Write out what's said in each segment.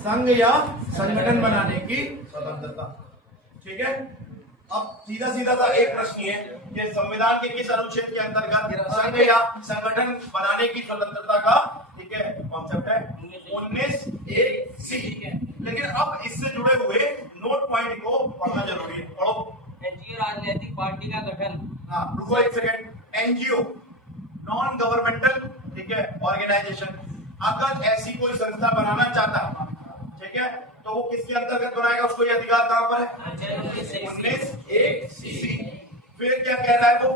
संघ या संगठन बनाने की स्वतंत्रता। ठीक है, अब सीधा सीधा सा एक प्रश्न है कि संविधान के किस अनुच्छेद के अंतर्गत संघ या संगठन बनाने की स्वतंत्रता का, ठीक है, कॉन्सेप्ट है 19(1)(c). लेकिन अब इससे जुड़े हुए नोट पॉइंट को पढ़ना जरूरी है। पढ़ो। एनजीओ राजनीतिक पार्टी का गठन। हाँ, रुको एक सेकंड। एनजीओ नॉन गवर्नमेंटल, ठीक है, ऑर्गेनाइजेशन, अगर ऐसी कोई संस्था बनाना चाहता है, ठीक है, तो वो किसके अंतर्गत बनाएगा? उसको ये अधिकार कहां पर है? 19(1)(c). फिर क्या कह रहा है वो?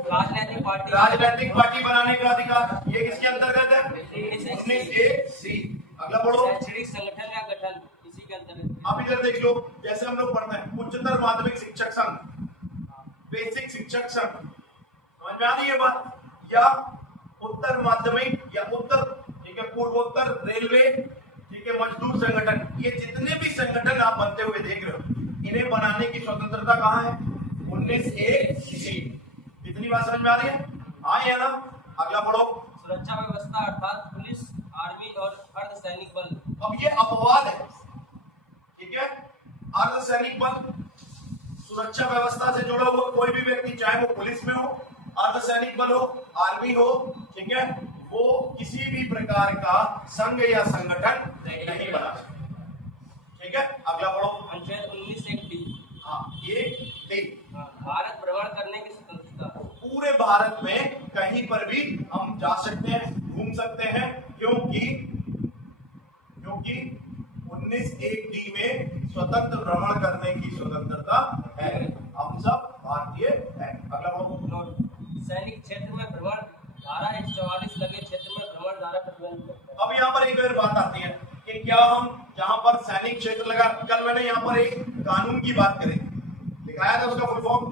राजनीतिक पार्टी बनाने का अधिकार, ये किसके अंतर्गत है? 19(1)(c). अगला पढ़ो। शैक्षणिक संगठन या गठन, इसी के अंतर्गत। अब इधर देख लो, जैसे हम लोग पढ़ते हैं उच्चतर माध्यमिक शिक्षक संघ, बेसिक शिक्षक संघ, समझ में आ रही है बात? या उत्तर माध्यमिक या उत्तर, ठीक है, पूर्वोत्तर रेलवे, ठीक है, मजदूर संगठन, ये जितने भी संगठन आप बनते हुए देख रहे हो, इन्हें बनाने की स्वतंत्रता कहाँ है? 19(1)(c). इतनी बात समझ में आ रही है? हाँ या ना? अगला पढ़ो। सुरक्षा व्यवस्था अर्थात पुलिस, आर्मी और अर्धसैनिक बल। अब ये अपवाद है, ठीक है, अर्धसैनिक बल, सुरक्षा व्यवस्था से जुड़ा हुआ कोई भी व्यक्ति, चाहे वो पुलिस में हो, अर्धसैनिक बल हो, आर्मी हो, ठीक है, वो किसी भी प्रकार का संघ या संगठन नहीं बना सकते। ठीक है, अगला पढ़ो। अनुच्छेद 19(1)(d). हाँ, ये डी। भारत भ्रमण करने की स्वतंत्रता। पूरे भारत में कहीं पर भी हम जा सकते हैं, घूम सकते हैं, क्योंकि 19(1)(d) में स्वतंत्र भ्रमण करने की स्वतंत्रता है। हम सब भारतीय हैं। अगला पढ़ो। सैनिक क्षेत्र में भ्रमण धारा 144 लगे क्षेत्र में भ्रमण धारा प्रतिबंधित। अब यहाँ पर एक और बात आती है कि क्या हम जहाँ पर सैनिक क्षेत्र लगा, कल मैंने यहाँ पर एक कानून की बात करी, दिखाया था उसका full form,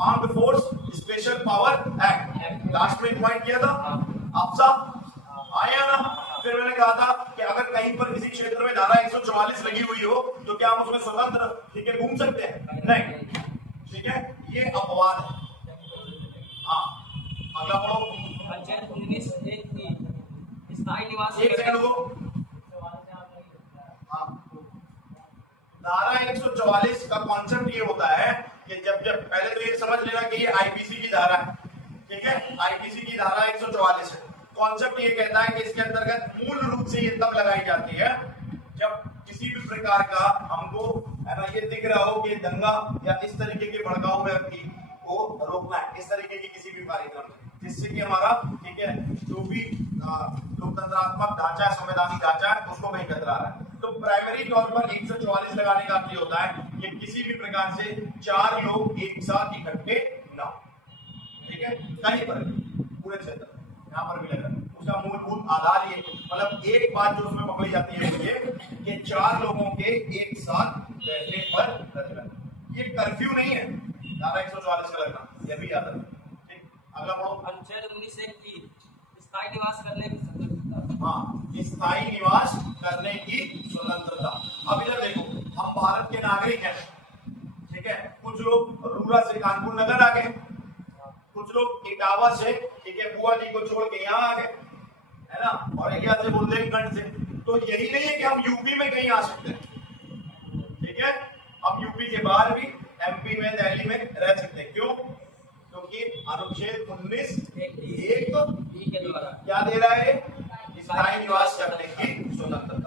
armed force special power act, last में पॉइंट किया था आप सब आया ना? फिर मैंने कहा था कि अगर कहीं पर किसी क्षेत्र में धारा 144 लगी हुई हो तो क्या हम उसमें स्वतंत्र, ठीक है, घूम सकते हैं? नहीं, ठीक है, ये अपवाद है। हाँ, अगला पढ़ो। अनुच्छेद 19(1)(e) स्थायी निवास। एक सेकंड रुको। हाँ, धारा 144 का कॉन्सेप्ट ये होता है कि जब पहले तो ये समझ लेना कि ये आईपीसी की धारा है, ठीक है, आईपीसी की धारा 144 है। कॉन्सेप्ट ये कहता है कि इसके अंतर्गत मूल रूप से ये तब लगाई जाती है जब किसी भी प्रकार का हमको, है ना, ये दिख रहा हो कि दंगा या इस तरीके के भड़काऊ व्यक्ति को रोकना है, इस तरीके की किसी भी कार्यक्रम से, जिससे कि हमारा, ठीक है, जो भी लोकतंत्रात्मक ढांचा है, संवैधानिक ढांचा है, उसको कहीं खतरा रहा है। तो प्राइमरी तौर पर 144 लगाने का अर्थ होता है कि किसी भी प्रकार से 4 लोग एक साथ इकट्ठे ना हो, ठीक है, कहीं पर पूरे क्षेत्र में, यहाँ पर भी लगा। उसका मूलभूत आधार ये, मतलब एक बात जो उसमें पकड़ी जाती है ये कि 4 लोगों के एक साथ बैठने पर रखना। ये कर्फ्यू नहीं है धारा 144 का लगना, ये भी याद रखना। ठीक, अगला पढ़ो। अनुच्छेद 19(1)(e) स्थायी निवास करने की स्वतंत्रता। हाँ, स्थायी निवास करने की स्वतंत्रता। अब इधर देखो, हम भारत के नागरिक हैं, ठीक है, कुछ लोग रूरा से कानपुर नगर आ गए, कुछ लोग इटावा से, ठीक है, बुआ जी को छोड़ के यहाँ आ गए, है ना, और यहाँ से बुंदेलखंड से। तो यही नहीं है कि हम यूपी में कहीं आ सकते हैं, ठीक है, हम यूपी के बाहर भी, एमपी में, दिल्ली में रह सकते हैं। क्यों? क्योंकि अनुच्छेद 19(1)(e) के द्वारा क्या दे रहा है? स्थायी निवास करने की स्वतंत्रता।